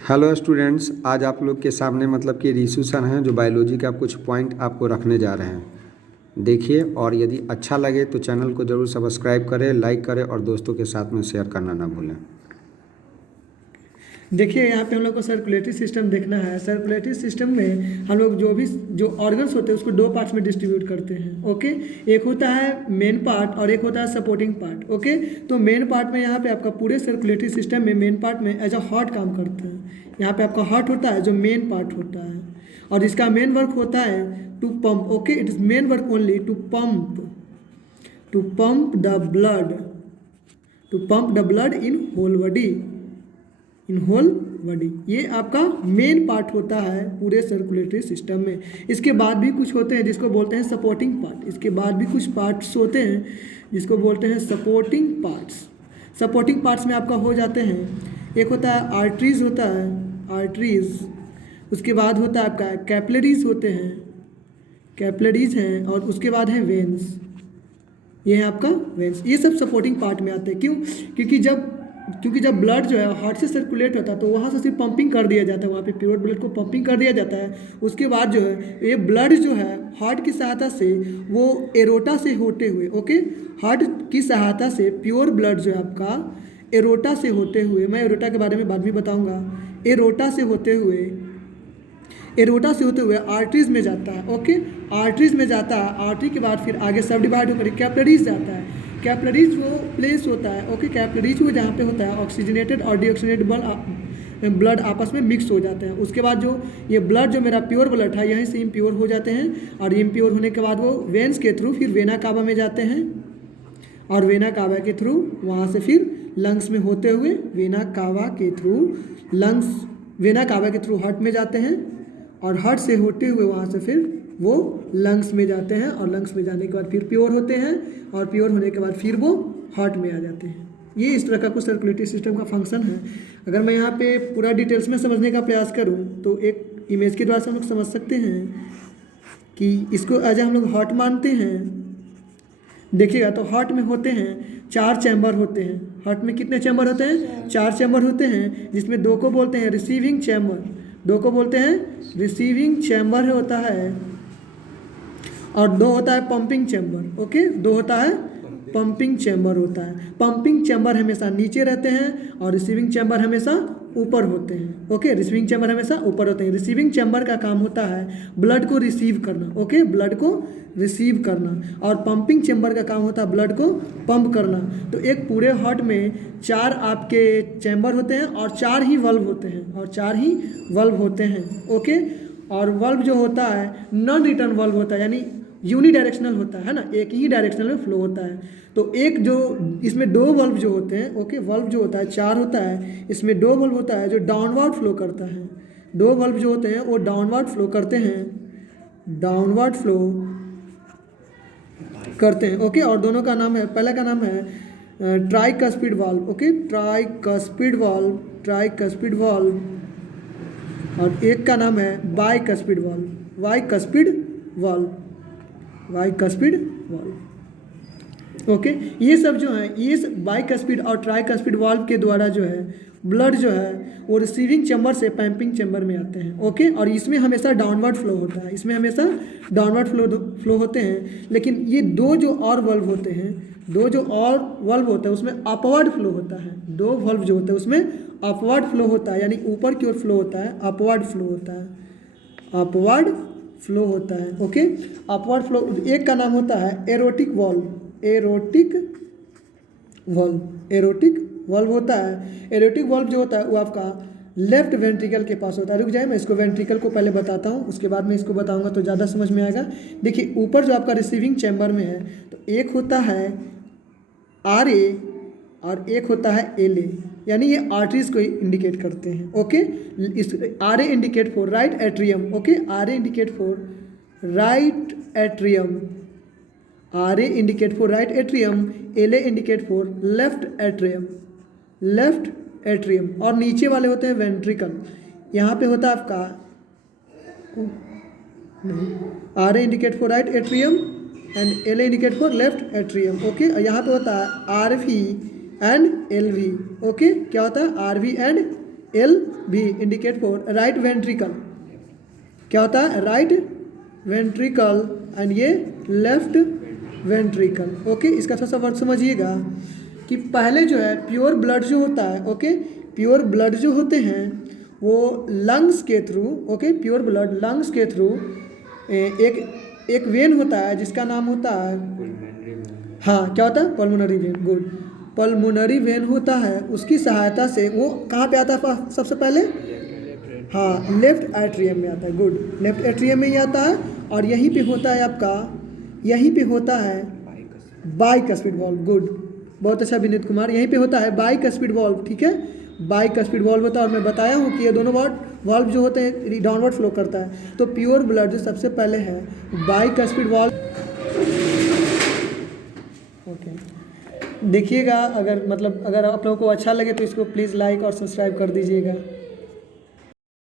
Hello students, आज आप लोग के सामने मतलब कि रिशु सर हैं जो बायोलॉजी का कुछ पॉइंट आपको रखने जा रहे हैं। देखिए, और यदि अच्छा लगे तो चैनल को ज़रूर सब्सक्राइब करें, लाइक करें और दोस्तों के साथ में शेयर करना ना भूलें। देखिए यहाँ पे हम लोग को सर्कुलेटरी सिस्टम देखना है। सर्कुलेटरी सिस्टम में हम लोग जो ऑर्गन्स होते हैं उसको दो पार्ट्स में डिस्ट्रीब्यूट करते हैं। ओके, एक होता है मेन पार्ट और एक होता है सपोर्टिंग पार्ट। ओके, तो मेन पार्ट में यहाँ पे आपका पूरे सर्कुलेटरी सिस्टम में मेन पार्ट में एज अ हार्ट काम करता है। यहाँ पे आपका हार्ट होता है जो मेन पार्ट होता है, और इसका मेन वर्क होता है to pump. Okay, it is main work only to pump the blood in whole body. ये आपका मेन पार्ट होता है पूरे सर्कुलेटरी सिस्टम में। इसके बाद भी कुछ होते हैं जिसको बोलते हैं सपोर्टिंग पार्ट। इसके बाद भी कुछ पार्ट्स होते हैं जिसको बोलते हैं सपोर्टिंग पार्ट्स। सपोर्टिंग पार्ट्स में आपका हो जाते हैं, एक होता है आर्टरीज होता है, आर्टरीज। उसके बाद होता है आपका कैपिलरीज होते हैं, कैपिलरीज हैं, और उसके बाद है वेन्स। ये है आपका वेन्स। ये सब सपोर्टिंग पार्ट में आते हैं। क्यों? क्योंकि जब ब्लड जो है हार्ट से सर्कुलेट होता है तो वहाँ से सिर्फ पंपिंग कर दिया जाता है, वहाँ पे प्योर ब्लड को पंपिंग कर दिया जाता है। उसके बाद जो है ये ब्लड जो है हार्ट की सहायता से वो एरोटा से होते हुए, ओके, हार्ट की सहायता से प्योर ब्लड जो है आपका एरोटा से होते हुए, मैं एरोटा के बारे में बाद में बताऊँगा, एरोटा से होते हुए आर्टरीज में जाता है। ओके, आर्टरीज में जाता है, आर्टरी के बाद फिर आगे सब डिवाइड होकर कैपिलरीज जाता है। कैपिलरीज वो प्लेस होता है, ओके, कैपिलरीज वो जहाँ पे होता है ऑक्सीजनेटेड और डीऑक्सीजनेटेड ब्लड आपस में मिक्स हो जाते हैं। उसके बाद जो ये ब्लड जो मेरा प्योर ब्लड है यहीं से इम्प्योर हो जाते हैं, और इम्प्योर होने के बाद वो वेन्स के थ्रू फिर वेना कावा में जाते हैं, और वेना कावा के थ्रू वहाँ से फिर लंग्स में होते हुए वेना कावा के थ्रू हार्ट में जाते हैं, और हार्ट से होते हुए वहाँ से फिर वो लंग्स में जाते हैं, और लंग्स में जाने के बाद फिर प्योर होते हैं, और प्योर होने के बाद फिर वो हार्ट में आ जाते हैं। ये इस तरह का कुछ सर्कुलेटरी सिस्टम का फंक्शन है। अगर मैं यहाँ पे पूरा डिटेल्स में समझने का प्रयास करूँ तो एक इमेज के द्वारा से हम लोग समझ सकते हैं कि इसको एज हम लोग हार्ट मानते हैं। देखिएगा तो हार्ट में होते हैं 4 चैम्बर होते हैं। हार्ट में कितने चैम्बर होते हैं? 4 चैम्बर होते हैं, जिसमें 2 को बोलते हैं रिसीविंग चैम्बर होता है, और 2 होता है पंपिंग चैम्बर। ओके, 2 होता है पंपिंग चैम्बर होता है। पंपिंग चैम्बर हमेशा नीचे रहते हैं और रिसीविंग चैम्बर हमेशा ऊपर होते हैं। ओके, रिसीविंग चैम्बर हमेशा ऊपर होते हैं। रिसीविंग चैम्बर का काम होता है ब्लड को रिसीव करना, ओके, ब्लड को रिसीव करना, और पंपिंग चैम्बर का काम होता है ब्लड को पंप करना। तो एक पूरे हार्ट में 4 आपके चैम्बर होते हैं और 4 ही वल्व होते हैं, ओके। और वल्व जो होता है नॉन रिटर्न वल्व होता है, यानी यूनिडायरेक्शनल होता है ना, एक ही डायरेक्शनल में फ्लो होता है। तो एक जो इसमें 2 वल्व जो होते हैं, ओके, वल्व जो होता है 4 होता है, इसमें 2 वल्व होता है जो डाउनवर्ड फ्लो करता है। 2 वल्व जो होते हैं वो डाउनवर्ड फ्लो करते हैं, ओके। और दोनों का नाम है, पहला का नाम है tricuspid valve, okay, tricuspid valve, और एक का नाम है बाइकस्पिड वाल्व, ओके। ये सब जो है, ये बाइकस्पिड और ट्राइकस्पिड वाल्व के द्वारा जो है ब्लड जो है वो रिसीविंग चैम्बर से पंपिंग चैम्बर में आते हैं, ओके। और इसमें हमेशा डाउनवर्ड फ्लो होता है, फ्लो होते हैं। लेकिन ये 2 जो और वल्व होते हैं उसमें अपवर्ड फ्लो होता है। 2 वल्व जो होते हैं उसमें अपवर्ड फ्लो होता है, यानी ऊपर की ओर फ्लो होता है, अपवर्ड फ्लो होता है, ओके। अपवर्ड फ्लो, एक का नाम होता है एरोटिक वॉल्व होता है। एरोटिक वॉल्व जो होता है वो आपका लेफ्ट वेंट्रिकल के पास होता है। रुक जाए, मैं इसको वेंट्रिकल को पहले बताता हूँ, उसके बाद मैं इसको बताऊँगा तो ज़्यादा समझ में आएगा। देखिए, ऊपर जो आपका रिसीविंग चैम्बर में है तो एक होता है RA और एक होता है LA, यानी ये आर्टरीज को इंडिकेट करते हैं, ओके। इस RA indicate for right atrium, okay, RA indicate for right atrium, LA indicate for left atrium, और नीचे वाले होते हैं वेंट्रिकल। यहाँ पे होता है आपका RA indicate for right atrium and LA indicate for left atrium, okay. और यहाँ पे होता है RV एंड LV, ओके। क्या होता है? RV एंड एल भी इंडिकेट फॉर राइट वेंट्रिकल। क्या होता है? राइट वेंट्रिकल एंड ये लेफ्ट वेंट्रिकल। ओके, इसका थोड़ा सा वर्ड समझिएगा कि पहले जो है प्योर ब्लड जो होता है, ओके, प्योर ब्लड जो होते हैं वो लंग्स के through, okay, pure blood lungs के थ्रू एक वेन होता है जिसका नाम होता है, हाँ क्या होता है? Pulmonary vein. Good, pulmonary vein होता है, उसकी सहायता से वो कहाँ पे आता है सबसे पहले? हाँ, लेफ्ट एट्रियम में आता है। गुड, लेफ्ट एट्रियम में ही आता है और यहीं पे होता है आपका, यहीं पे होता है बाइकस्पिड वॉल्व। गुड, बहुत अच्छा विनीत कुमार, यहीं पे होता है बाइकस्पिड वॉल्व। ठीक है, बाइकस्पिड वॉल्व होता है और मैं बताया हूँ कि ये दोनों वाल्व जो होते हैं डाउनवर्ड फ्लो करता है। तो प्योर ब्लड जो सबसे पहले है बाइकस्पिड वॉल्व। ओके, देखिएगा, अगर आप लोगों को अच्छा लगे तो इसको प्लीज़ लाइक और सब्सक्राइब कर दीजिएगा।